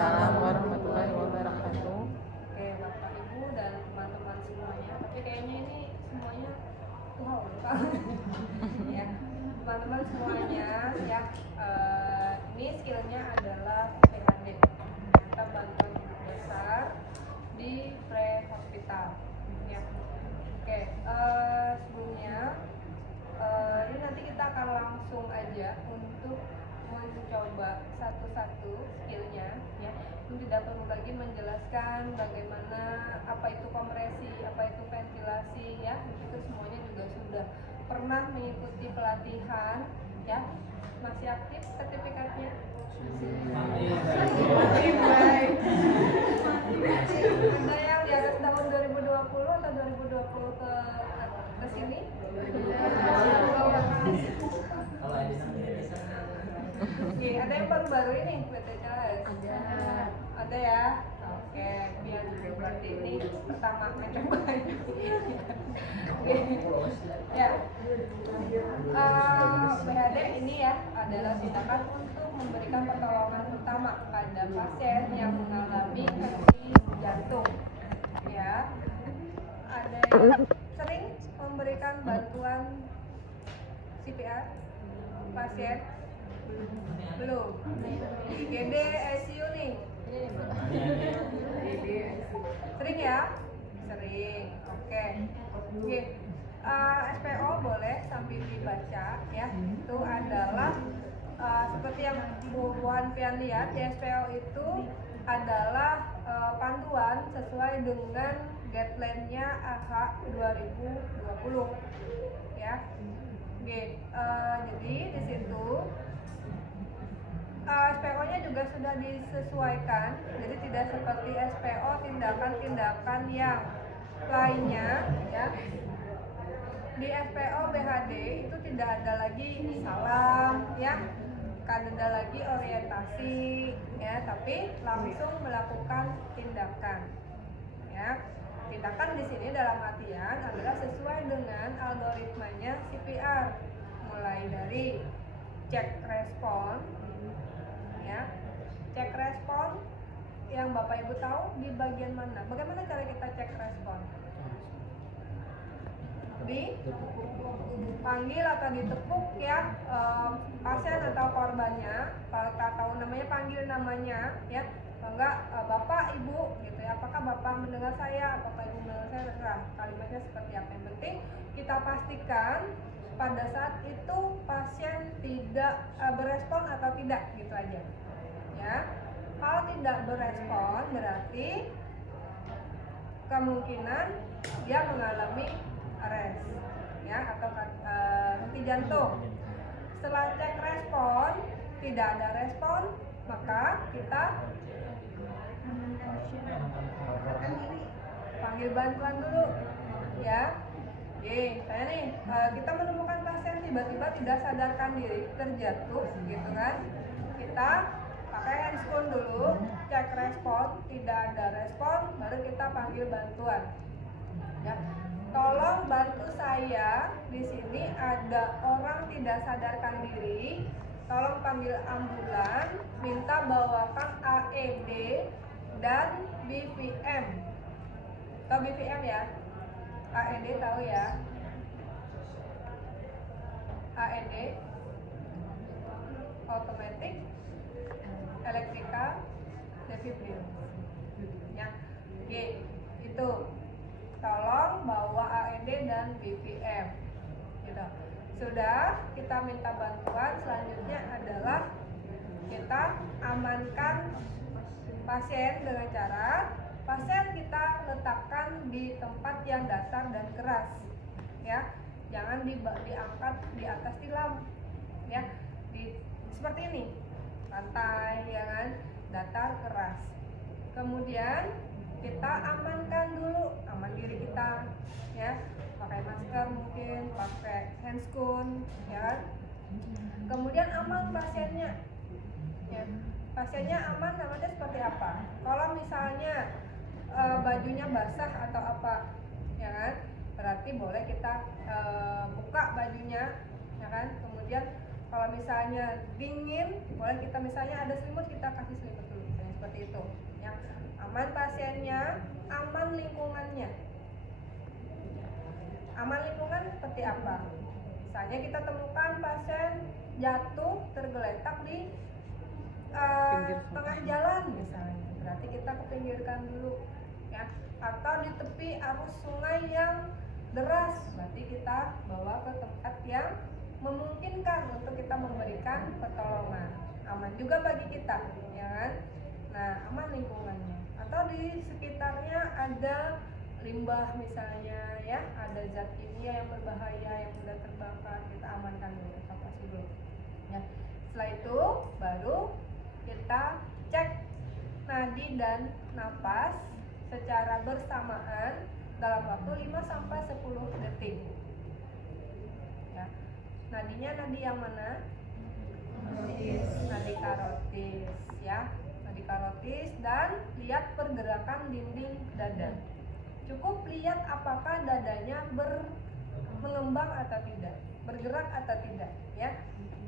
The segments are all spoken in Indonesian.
Waalaikumsalam warahmatullahi wabarakatuh. Oke, Bapak Ibu dan teman-teman semuanya. Tapi kayaknya ini semuanya wow, ya. Teman-teman semuanya ya. Ini skillnya adalah PHD. Kita bantuan hidup dasar di pre-hospital. Ya. Oke, sebelumnya ini nanti kita akan langsung aja untuk mencoba satu-satu skillnya ya. Ini tidak perlu lagi menjelaskan bagaimana apa itu kompresi, apa itu ventilasi ya. Itu semuanya juga sudah pernah mengikuti pelatihan ya. Masih aktif sertifikatnya? Masih baik. Ada yang di atas tahun 2020 atau 2020 ke sini? Oke, ada yang baru-baru ini BTCS? Ada ya? Oke, biar berarti ini pertama mencoba. Oke, ya. PHD ini ya adalah tindakan untuk memberikan pertolongan pertama pada pasien yang mengalami henti jantung. Ya, ada yang sering memberikan bantuan CPR pasien? Belum. IGD ICU nih. Sering ya? Sering. Oke. SPO boleh sambil dibaca ya. Itu adalah seperti yang Bu Puan Pian lihat, di SPO itu adalah panduan sesuai dengan guideline-nya AH 2020 ya. Jadi di situ SPO-nya juga sudah disesuaikan, jadi tidak seperti SPO tindakan-tindakan yang lainnya ya. Di SPO BHD itu tidak ada lagi salam ya, kan ada lagi orientasi ya, tapi langsung melakukan tindakan ya. Tindakan di sini dalam artian adalah sesuai dengan algoritmanya CPR, mulai dari cek respon ya. Cek respon yang Bapak Ibu tahu di bagian mana? Bagaimana cara kita cek respon? Dipanggil atau ditepuk ya pasien atau korbannya, kalau tak tahu namanya panggil namanya ya, enggak Bapak Ibu gitu ya, apakah Bapak mendengar saya, apakah Ibu mendengar saya, terserah kalimatnya seperti apa, yang penting kita pastikan pada saat itu pasien tidak berespon atau tidak, gitu aja ya. Kalau tidak berespon berarti kemungkinan dia mengalami arrest ya, atau henti jantung. Setelah cek respon tidak ada respon, maka kita panggil bantuan dulu ya. Saya nih kita menemukan pasien tiba-tiba tidak sadarkan diri, terjatuh gitu kan. Kita pakai handscoon dulu, cek respon, tidak ada respon, baru kita panggil bantuan ya. Tolong bantu saya, di sini ada orang tidak sadarkan diri, tolong panggil ambulan, minta bawakan AED dan BVM. Tahu BVM ya? AED tahu ya? AED automatic electrical defibrillator ya. Itu tolong bawa AED dan BVM gitu. Sudah, kita minta bantuan. Selanjutnya adalah kita amankan pasien dengan cara pasien kita letakkan di tempat yang datar dan keras ya. Jangan diangkat di atas tilam ya. Seperti ini, lantai ya kan, datar keras. Kemudian kita amankan dulu, aman diri kita ya, pakai masker, mungkin pakai handscoon ya. Kemudian aman pasiennya ya. Pasiennya aman namanya seperti apa? Kalau misalnya bajunya basah atau apa ya kan, berarti boleh kita buka bajunya ya kan. Kemudian kalau misalnya dingin, boleh kita misalnya ada selimut, kita kasih selimut dulu misalnya seperti itu ya. Aman pasiennya, aman lingkungannya. Aman lingkungan seperti apa? Misalnya kita temukan pasien jatuh tergeletak di tengah jalan misalnya, berarti kita kepinggirkan dulu ya. Atau di tepi arus sungai yang deras, berarti kita bawa ke tempat yang memungkinkan untuk kita memberikan pertolongan. Aman juga bagi kita ya kan. Nah, aman lingkungannya. Atau di sekitarnya ada limbah misalnya ya, ada zat kimia yang berbahaya yang mudah terbakar, kita amankan dulu, evakuasi dulu ya. Setelah itu baru kita cek nadi dan napas secara bersamaan dalam waktu 5-10 detik ya. Nadinya nadi yang mana? Nadi karotis ya, nadi karotis. Dan lihat pergerakan dinding dada. Cukup lihat apakah dadanya mengembang atau tidak, bergerak atau tidak ya.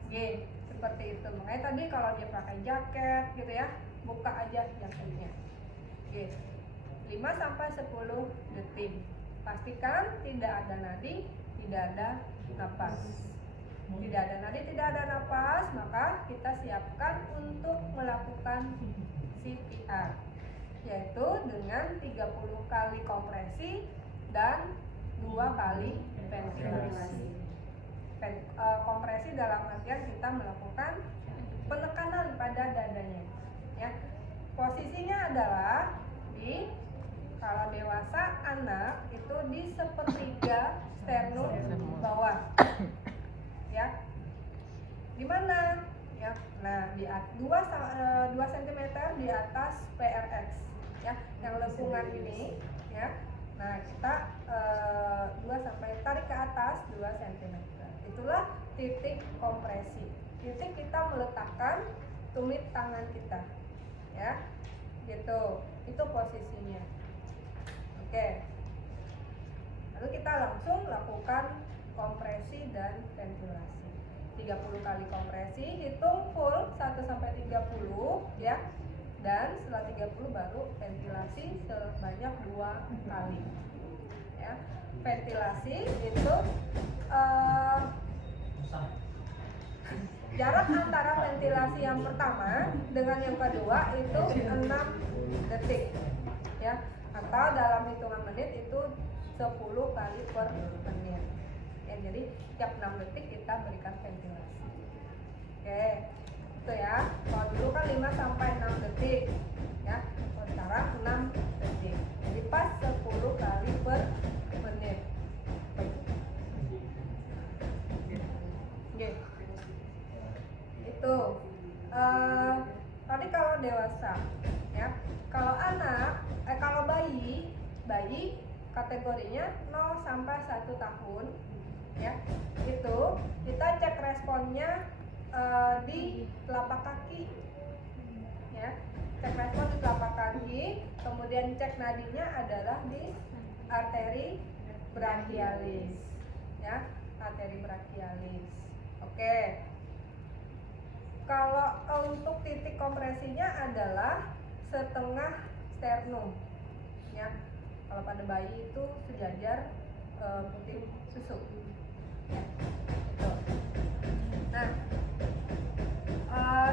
Oke, seperti itu. Makanya tadi kalau dia pakai jaket gitu ya, buka aja jaketnya. Oke, 5-10 detik. Pastikan tidak ada nadi, tidak ada napas. Tidak ada nadi, tidak ada napas, maka kita siapkan untuk melakukan CPR, yaitu dengan 30 kali kompresi dan 2 kali ventilasi. Kompresi dalam artian kita melakukan penekanan pada dadanya ya. Posisinya adalah di, kalau dewasa anak itu di sepertiga sternum bawah ya. Di mana ya? Nah, di 2 cm di atas PRX ya, yang lengkungan ini ya. Nah, kita 2 sampai tarik ke atas 2 cm. Itulah titik kompresi. Titik kita meletakkan tumit tangan kita ya. Gitu. Itu posisinya. Oke. Lalu kita langsung lakukan kompresi dan ventilasi. 30 kali kompresi, hitung full 1 sampai 30 ya. Dan setelah 30 baru ventilasi sebanyak 2 kali ya. Ventilasi itu jarak antara ventilasi yang pertama dengan yang kedua itu 6 detik ya, atau dalam hitungan menit itu 10 kali per menit ya. Jadi tiap 6 detik kita berikan ventilasi. Oke, itu ya. Kalau dulu kan 5-6 detik ya, kalau sekarang 6 detik. Jadi pas 10 kali per menit. Oke. Itu tadi kalau dewasa ya. Kalau anak, kalau bayi kategorinya 0 sampai 1 tahun ya. Itu kita cek responnya di telapak kaki ya. Cek respon di telapak kaki, kemudian cek nadinya adalah di arteri brachialis ya, arteri brachialis. Oke. Kalau untuk titik kompresinya adalah setengah sternum ya. Kalau pada bayi itu sejajar putih susu ya. Gitu. Nah,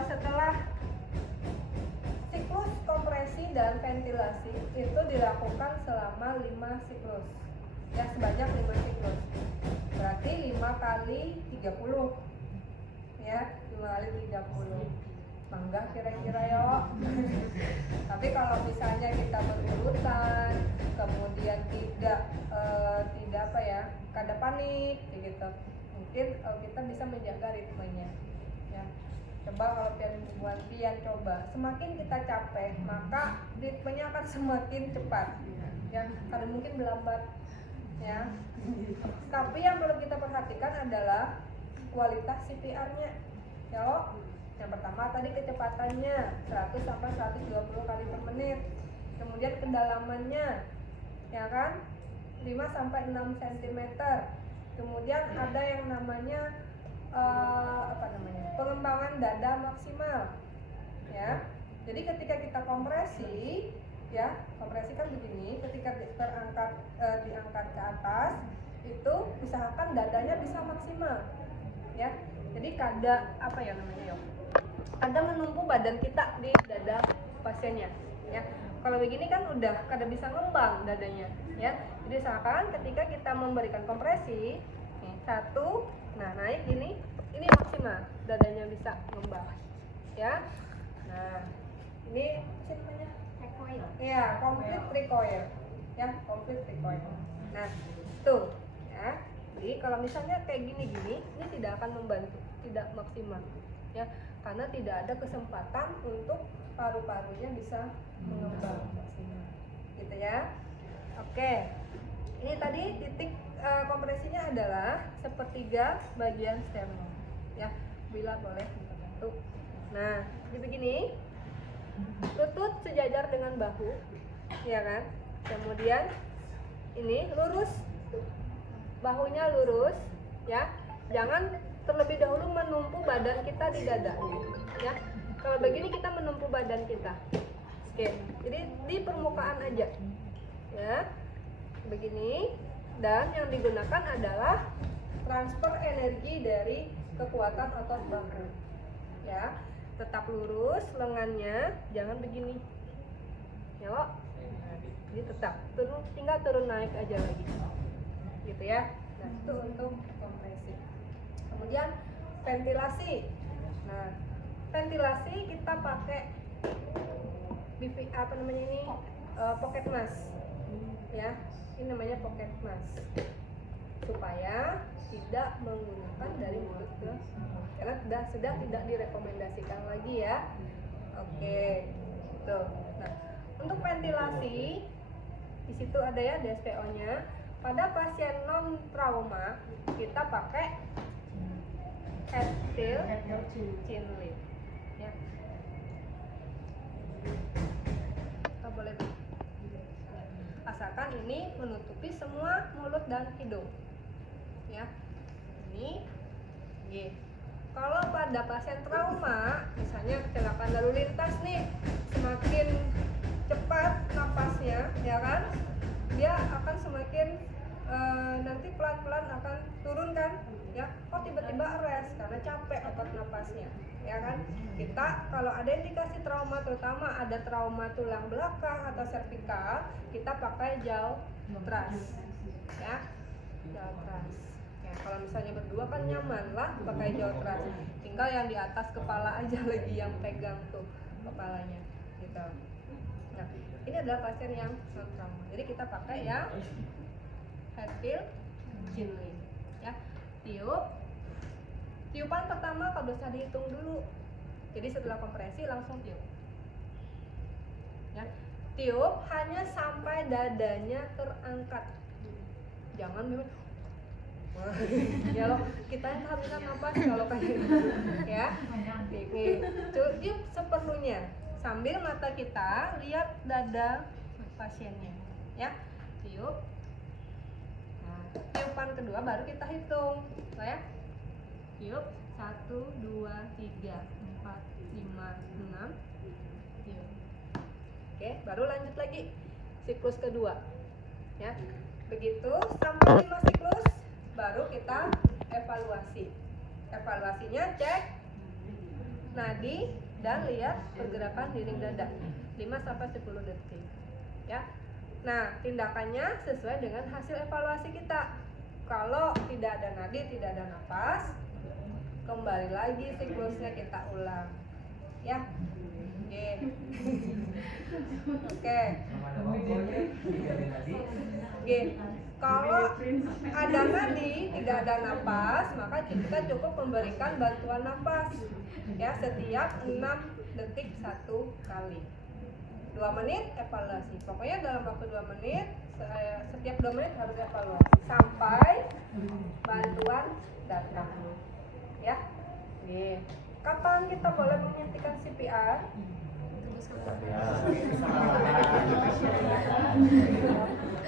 setelah siklus kompresi dan ventilasi itu dilakukan selama 5 siklus ya, sebanyak 5 siklus. Berarti 5 kali 30 ya, 5 kali 30. Mangga kira-kira yuk. Tapi kalau misalnya kita berurutan, kemudian tidak apa ya, kada panik gitu, mungkin kita bisa menjaga ritmenya ya. Coba kalau pian coba, semakin kita capek maka ritmenya akan semakin cepat ya, karena mungkin melambat ya. Tapi yang perlu kita perhatikan adalah kualitas CPR-nya ya loh. Yang pertama tadi kecepatannya 100 sampai 120 kali per menit. Kemudian kedalamannya ya kan 5 sampai 6 cm. Kemudian ada yang namanya pengembangan dada maksimal ya. Jadi ketika kita kompresi, ya kompresi kan begini, ketika diangkat ke atas, itu usahakan dadanya bisa maksimal, ya. Jadi kada apa ya namanya yuk? Kada menumpu badan kita di dada pasiennya, ya. Kalau begini kan udah kada bisa ngembang dadanya, ya. Jadi usahakan ketika kita memberikan kompresi, nih, satu, nah naik ini maksimal, dadanya bisa ngembang, ya. Nah, ini apa namanya? Recoil. Iya, complete recoil, ya, complete recoil. Nah, tuh, ya. Jadi kalau misalnya kayak gini-gini, ini tidak akan membantu, tidak maksimal, ya, karena tidak ada kesempatan untuk paru-parunya bisa mengembang maksimal, gitu ya. Oke, ini tadi titik kompresinya adalah sepertiga bagian sternum, ya, bila boleh dibantu. Nah, jadi begini, lutut sejajar dengan bahu, ya kan? Kemudian ini lurus, bahunya lurus, ya. Jangan terlebih dahulu menumpu badan kita di dada, ya. Kalau begini kita menumpu badan kita. Oke, jadi di permukaan aja, ya. Begini, dan yang digunakan adalah transfer energi dari kekuatan otot bahu, ya. Tetap lurus lengannya, jangan begini, ya lo. Jadi tetap turun, tinggal turun naik aja lagi, gitu ya. Nah, itu untuk kompresi. Kemudian ventilasi. Nah, ventilasi kita pakai apa namanya ini, pocket mask, ya. Ini namanya pocket mask supaya tidak menggunakan dari mulut ke mulut, karena sudah tidak direkomendasikan lagi, ya. Oke, tuh. Nah, untuk ventilasi di situ ada ya DSPO-nya. Pada pasien non trauma kita pakai head till chin lift, ya. Kita boleh asalkan ini menutupi semua mulut dan hidung, ya. Ini, kalau pada pasien trauma, misalnya kecelakaan lalu lintas nih, semakin cepat napasnya, ya kan, dia akan semakin nanti pelan-pelan akan turun kan, ya. Kok tiba-tiba arrest karena capek otot napasnya, ya kan. Kita kalau ada indikasi trauma, terutama ada trauma tulang belakang atau servikal, kita pakai jaw thrust, ya, jaw thrust. Ya, kalau misalnya berdua kan nyaman lah pakai jaw thrust, tinggal yang di atas kepala aja lagi yang pegang tuh kepalanya, gitu. Nah, ini adalah pasien yang non trauma, jadi kita pakai ya head till chin lift, ya. Tiupan pertama kalau bisa dihitung dulu, jadi setelah kompresi langsung tiup, ya. Tiup hanya sampai dadanya terangkat, jangan memang ya loh, kita yang kehabisan napas kalau kayak gitu, ya. Tiup seperlunya sambil mata kita lihat dada pasiennya, ya. Tiup. Nah, tiupan kedua baru kita hitung, ya. Tiup 1, 2, 3, 4, 5, 6. Tiup. Oke, baru lanjut lagi siklus kedua, ya. Begitu sampai 5 siklus baru kita evaluasi. Evaluasinya cek nadi dan lihat pergerakan dinding dada 5-10 detik, ya. Nah, tindakannya sesuai dengan hasil evaluasi kita. Kalau tidak ada nadi, tidak ada napas, kembali lagi siklusnya kita ulang, ya. Oke. Kalau ada nadi, tidak ada napas, maka kita cukup memberikan bantuan napas, ya, setiap 6 detik 1 kali. 2 menit evaluasi. Pokoknya dalam waktu 2 menit, setiap 2 menit harus evaluasi sampai bantuan datang, ya. Kapan kita boleh menghentikan CPR?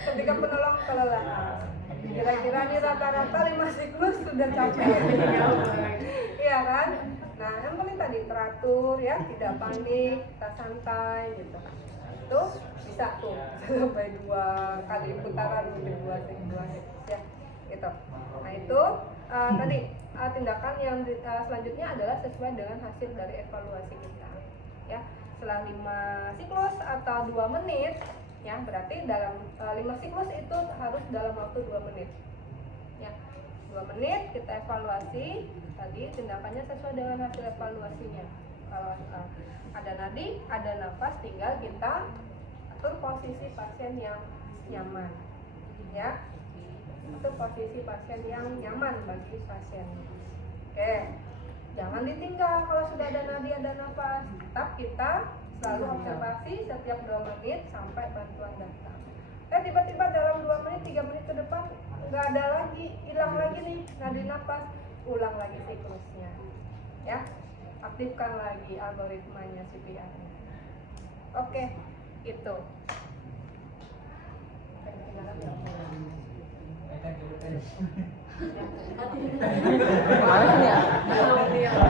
Ketika penolong kelelahan. Kira-kira nih rata-rata 5 siklus sudah capek, iya kan? Nah, Nah, yang penting tadi teratur ya, tidak panik, kita santai gitu. Itu bisa tuh sampai 2 kali putaran, mungkin 2 siklus ya. Gitu. Nah, itu tadi tindakan yang selanjutnya adalah sesuai dengan hasil dari evaluasi kita. Ya, setelah 5 siklus atau 2 menit, ya berarti dalam 5 siklus itu harus dalam waktu 2 menit. Ya, 2 menit kita evaluasi, tadi tindakannya sesuai dengan hasil evaluasinya. Kalau ada nadi, ada nafas, tinggal kita atur posisi pasien yang nyaman. Ya, atur posisi pasien yang nyaman bagi pasien. Oke, jangan ditinggal kalau sudah ada nadi, ada nafas. Tetap kita selalu observasi setiap 2 menit sampai bantuan datang. Tiba-tiba dalam 2 menit, 3 menit ke depan nggak ada lagi, hilang lagi nih nadi nafas, ulang lagi siklusnya. Ya, aktifkan lagi algoritmanya CPR-nya. Oke, itu. Males nih ya.